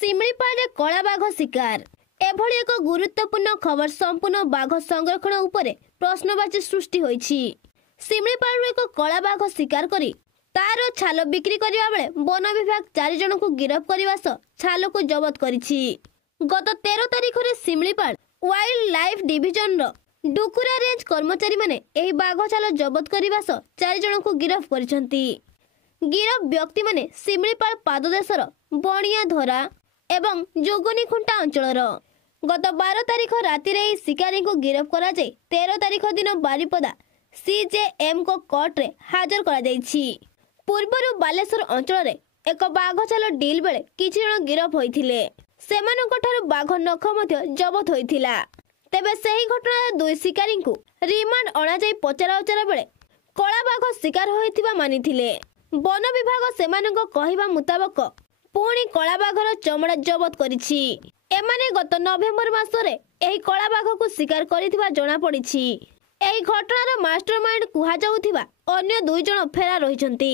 ଶିମିଳିପାଳରେ କଳା ବାଘ ଶିକାର। ଏଭଳି ଏକ ଗୁରୁତ୍ୱପୂର୍ଣ୍ଣ ଖବର ସମ୍ପୂର୍ଣ୍ଣ ବାଘ ସଂରକ୍ଷଣ ଉପରେ ପ୍ରଶ୍ନବାଚୀ ସୃଷ୍ଟି ହୋଇଛି। ଶିମିଳିପାଳରୁ ଏକ କଳା ବାଘ ଶିକାର କରି ତାର ଛାଲ ବିକ୍ରି କରିବା ବେଳେ ବନ ବିଭାଗ 4 ଜଣଙ୍କୁ ଗିରଫ କରିବା ସହ ଛାଲକୁ ଜବତ କରିଛି। ଗତ 13 ତାରିଖରେ ଶିମିଳିପାଳ ୱାଇଲ୍ଡ ଲାଇଫ୍ ଡିଭିଜନର ଡୁକୁରା ରେଞ୍ଜ କର୍ମଚାରୀମାନେ ଏହି ବାଘ ଛାଲ ଜବତ କରିବା ସହ 4 ଜଣଙ୍କୁ ଗିରଫ କରିଛନ୍ତି। ଗିରଫ ବ୍ୟକ୍ତିମାନେ ଶିମିଳିପାଳ ପାଦଦେଶର ବଣିଆ ଧରା ଏବଂ ଯୋଗନୀ ଖୁଣ୍ଟା ଅଞ୍ଚଳର। ଗତ 12 ତାରିଖ ରାତିରେ ଏହି ଶିକାରୀଙ୍କୁ ଗିରଫ କରାଯାଇ 13 ତାରିଖ ଦିନ ବାରିପଦା CJM କୋର୍ଟରେ ହାଜର କରାଯାଇଛି। ପୂର୍ବରୁ ବାଲେଶ୍ୱର ଅଞ୍ଚଳରେ ଏକ ବାଘ ଛାଲ ଡିଲ୍ ବେଳେ କିଛି ଜଣ ଗିରଫ ହୋଇଥିଲେ। ସେମାନଙ୍କଠାରୁ ବାଘ ନଖ ମଧ୍ୟ ଜବତ ହୋଇଥିଲା। ତେବେ ସେହି ଘଟଣାରେ 2 ଶିକାରୀଙ୍କୁ ରିମାଣ୍ଡ ଅଣାଯାଇ ପଚରାଉଚରା ବେଳେ କଳା ବାଘ ଶିକାର ହୋଇଥିବା ମାନିଥିଲେ। ବନ ବିଭାଗ ସେମାନଙ୍କ କହିବା ମୁତାବକ ପୁଣି କଳା ବାଘର ଚମଡ଼ା ଜବତ କରିଛି। ଏମାନେ ଗତ ନଭେମ୍ବର ମାସରେ ଏହି କଳା ବାଘକୁ ଶିକାର କରିଥିବା ଜଣାପଡ଼ିଛି। ଏହି ଘଟଣାର ମାଷ୍ଟର ମାଇଣ୍ଡ କୁହାଯାଉଥିବା ଅନ୍ୟ 2 ଜଣ ଫେରାର ରହିଛନ୍ତି।